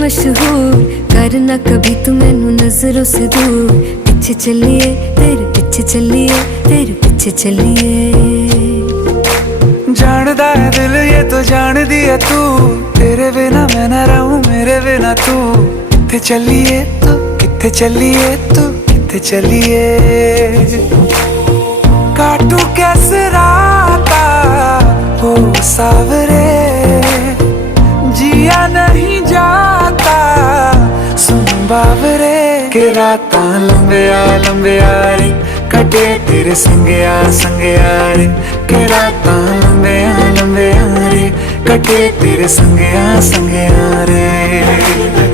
मशहूर, करना कभी तू मैनू नजरों से दूर। पीछे चलिए तेरे पीछे चलिए, तेरे पीछे चलिए। जानदा है दिल ये तो जान दिया तू, तेरे बिना मैं ना रहूं मेरे बिना तू। किथे चलिए तू, किथे चलिए तू, किथे चलिए। काटू कैसे राता हो सावरे, जिया नहीं जाता सुन बावरे। के रातां लंबिया लंबिया रे, कटे तेरे संगया संगया रे। के रातां लंबिया लंबिया रे, कटे तेरे संगया संगया रे।